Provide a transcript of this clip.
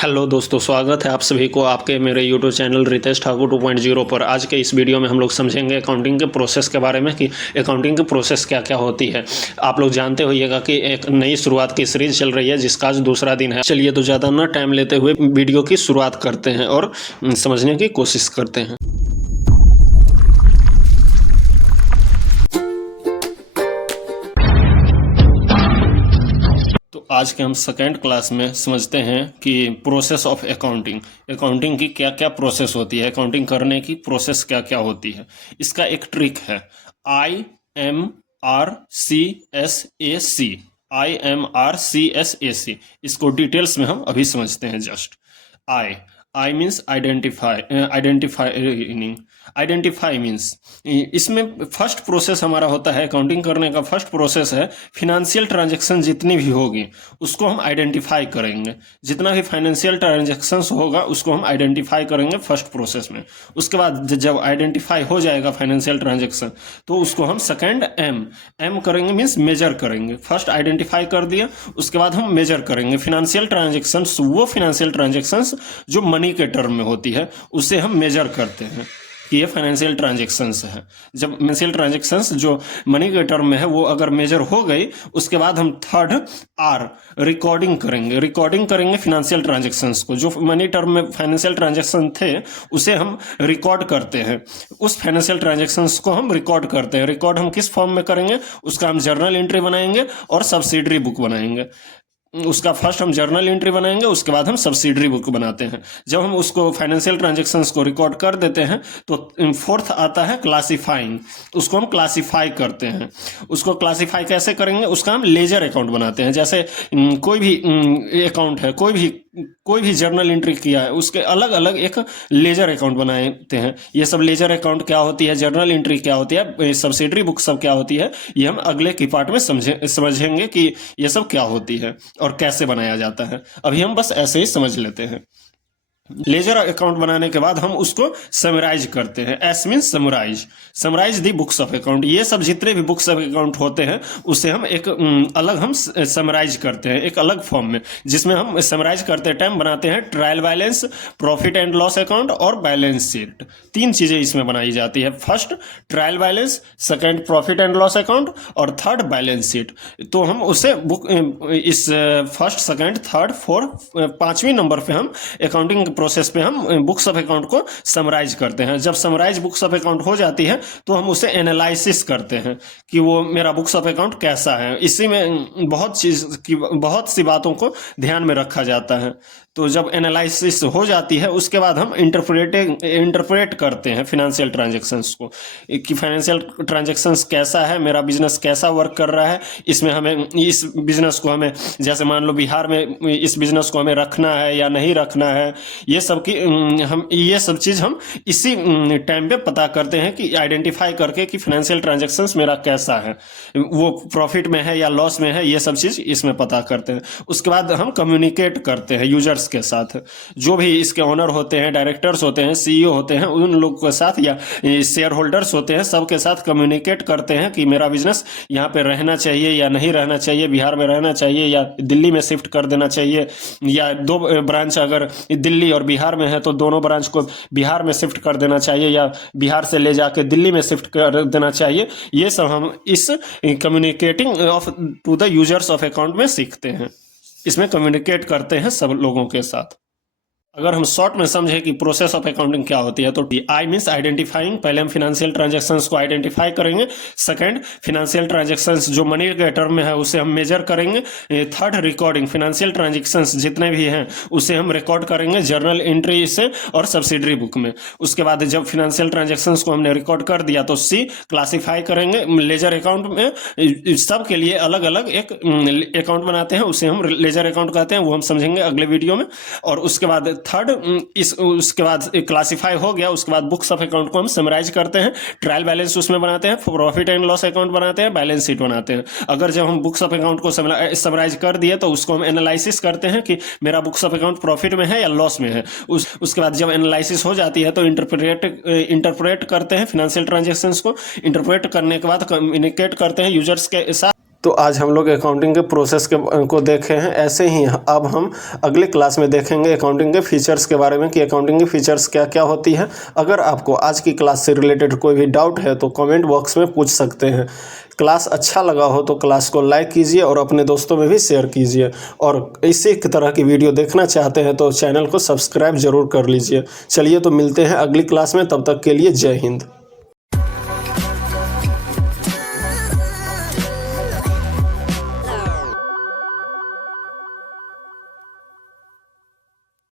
Hello दोस्तों, स्वागत है आप सभी को आपके मेरे यूट्यूब चैनल रितेश ठाकुर 2.0 पर। आज के इस वीडियो में हम लोग समझेंगे अकाउंटिंग के प्रोसेस के बारे में कि अकाउंटिंग की प्रोसेस क्या क्या होती है। आप लोग जानते होइएगा कि एक नई शुरुआत की सीरीज चल रही है जिसका आज दूसरा दिन है। चलिए तो ज़्यादा ना टाइम लेते हुए वीडियो की शुरुआत करते हैं और समझने की कोशिश करते हैं। आज के हम सेकेंड क्लास में समझते हैं कि प्रोसेस ऑफ अकाउंटिंग की क्या क्या प्रोसेस होती है, अकाउंटिंग करने की प्रोसेस क्या क्या होती है। इसका एक ट्रिक है IMRCSAC। इसको डिटेल्स में हम अभी समझते हैं। Just I means identify means इसमें फर्स्ट प्रोसेस हमारा होता है अकाउंटिंग करने का। फर्स्ट प्रोसेस है फिनेंशियल ट्रांजैक्शन जितनी भी होगी उसको हम आइडेंटिफाई करेंगे। जितना भी फाइनेंशियल ट्रांजैक्शंस होगा उसको हम आइडेंटिफाई करेंगे फर्स्ट प्रोसेस में। उसके बाद जब आइडेंटिफाई हो जाएगा फाइनेंशियल ट्रांजैक्शन तो उसको हम सेकेंड एम करेंगे, मीन्स मेजर करेंगे। फर्स्ट आइडेंटिफाई कर दिया, उसके बाद हम मेजर करेंगे फिनेंशियल ट्रांजैक्शंस। वो फिनेंशियल ट्रांजैक्शंस जो मनी के टर्म में होती है उसे हम मेजर करते हैं कि ये फाइनेंशियल ट्रांजैक्शंस है। जब फाइनेंशियल ट्रांजैक्शंस जो मनी के टर्म में है वो अगर मेजर हो गई, उसके बाद हम थर्ड आर रिकॉर्डिंग करेंगे फाइनेंशियल ट्रांजैक्शंस को। जो मनी टर्म में फाइनेंशियल ट्रांजैक्शन थे उसे हम रिकॉर्ड करते हैं। उस फाइनेंशियल ट्रांजैक्शंस को हम रिकॉर्ड करते हैं। रिकॉर्ड हम किस फॉर्म में करेंगे, उसका हम जर्नल एंट्री बनाएंगे और सब्सिडरी बुक बनाएंगे। उसका फर्स्ट हम जर्नल एंट्री बनाएंगे, उसके बाद हम सब्सिडरी बुक बनाते हैं। जब हम उसको फाइनेंशियल ट्रांजैक्शंस को रिकॉर्ड कर देते हैं तो फोर्थ आता है क्लासीफाइंग। उसको हम क्लासीफाई करते हैं। उसको क्लासीफाई कैसे करेंगे, उसका हम लेजर अकाउंट बनाते हैं। जैसे कोई भी अकाउंट है, कोई भी जर्नल एंट्री किया है, उसके अलग अलग एक लेजर अकाउंट बनाते हैं। ये सब लेजर अकाउंट क्या होती है, जर्नल एंट्री क्या होती है, सब्सिडरी बुक सब क्या होती है, ये हम अगले की पार्ट में समझेंगे कि ये सब क्या होती है और कैसे बनाया जाता है। अभी हम बस ऐसे ही समझ लेते हैं। लेजर अकाउंट बनाने के बाद हम उसको समराइज करते हैं। S means summarise the books of account. ये सब जितने भी बुक्स ऑफ अकाउंट होते हैं उसे हम एक अलग हम समराइज करते हैं एक अलग फॉर्म में, जिसमें हम समराइज करते टाइम बनाते हैं trial balance, profit and loss account और बैलेंस शीट। तीन चीजें इसमें बनाई जाती है। First trial balance, second profit and loss account और थर्ड बैलेंस शीट। तो हम उसे बुक इस फर्स्ट सेकेंड थर्ड फोर्थ पांचवीं नंबर पे हम अकाउंटिंग प्रोसेस पे हम बुक्स ऑफ अकाउंट को समराइज करते हैं। जब समराइज बुक्स ऑफ अकाउंट हो जाती है तो हम उसे एनालिसिस करते हैं कि वो मेरा बुक्स ऑफ अकाउंट कैसा है। इसी में बहुत सी बातों को ध्यान में रखा जाता है। तो जब एनालिसिस हो जाती है उसके बाद हम इंटरप्रेट करते हैं फिनेंशियल ट्रांजैक्शंस को कि फाइनेंशियल ट्रांजैक्शंस कैसा है, मेरा बिजनेस कैसा वर्क कर रहा है। इसमें हमें इस बिजनेस को हमें, जैसे मान लो बिहार में इस बिजनेस को हमें रखना है या नहीं रखना है, ये सब चीज़ हम इसी टाइम पे पता करते हैं कि आइडेंटिफाई करके कि फाइनेंशियल ट्रांजैक्शंस मेरा कैसा है, वो प्रॉफिट में है या लॉस में है, ये सब चीज़ इसमें पता करते हैं। उसके बाद हम कम्युनिकेट करते हैं यूजर्स के साथ। जो भी इसके ओनर होते हैं, डायरेक्टर्स होते हैं, सीईओ होते हैं, उन लोगों के साथ या शेयर होल्डर्स होते हैं, सबके साथ कम्युनिकेट करते हैं कि मेरा बिजनेस यहाँ पे रहना चाहिए या नहीं रहना चाहिए, बिहार में रहना चाहिए या दिल्ली में शिफ्ट कर देना चाहिए, या दो ब्रांच अगर दिल्ली और बिहार में है तो दोनों ब्रांच को बिहार में शिफ्ट कर देना चाहिए या बिहार से ले जाके दिल्ली में शिफ्ट कर देना चाहिए। ये सब हम इस communicating of to the users of account में सीखते हैं। इसमें कम्युनिकेट करते हैं सब लोगों के साथ। अगर हम शॉर्ट में समझे कि प्रोसेस ऑफ अकाउंटिंग क्या होती है तो आई मीन्स आइडेंटिफाइंग। पहले हम फिनेंशियल ट्रांजैक्शंस को आइडेंटिफाई करेंगे। सेकंड फिनेंशियल ट्रांजैक्शंस जो मनी के टर्म में है उसे हम मेजर करेंगे। थर्ड रिकॉर्डिंग, फिनेंशियल ट्रांजैक्शंस जितने भी हैं उसे हम रिकॉर्ड करेंगे जर्नल एंट्री से और सब्सिडरी बुक में। उसके बाद जब फिनेंशियल ट्रांजैक्शंस को हमने रिकॉर्ड कर दिया तो सी क्लासीफाई करेंगे। लेजर अकाउंट में सब के लिए अलग अलग एक अकाउंट बनाते हैं, उसे हम लेजर अकाउंट कहते हैं, वो हम समझेंगे अगले वीडियो में। और उसके बाद थर्ड उसके बाद क्लासीफाई हो गया, उसके बाद बुक्स ऑफ अकाउंट को हम समराइज करते हैं। ट्रायल बैलेंस उसमें बनाते हैं, प्रॉफिट एंड लॉस अकाउंट बनाते हैं, बैलेंस शीट बनाते हैं। अगर जब हम बुक्स ऑफ अकाउंट को समराइज कर दिए तो उसको हम एनालिसिस करते हैं कि मेरा बुक्स ऑफ अकाउंट प्रॉफिट में है या लॉस में है। उसके बाद जब एनालिसिस हो जाती है तो इंटरप्रेट करते हैं फिनेंशियल ट्रांजैक्शंस को। इंटरप्रेट करने के बाद कम्युनिकेट करते हैं यूजर्स के साथ। तो आज हम लोग अकाउंटिंग के प्रोसेस को देखे हैं। ऐसे ही अब हम अगले क्लास में देखेंगे अकाउंटिंग के फीचर्स के बारे में कि अकाउंटिंग की फीचर्स क्या क्या होती है। अगर आपको आज की क्लास से रिलेटेड कोई भी डाउट है तो कमेंट बॉक्स में पूछ सकते हैं। क्लास अच्छा लगा हो तो क्लास को लाइक कीजिए और अपने दोस्तों में भी शेयर कीजिए, और इसी तरह की वीडियो देखना चाहते हैं तो चैनल को सब्सक्राइब जरूर कर लीजिए। चलिए तो मिलते हैं अगली क्लास में, तब तक के लिए जय हिंद।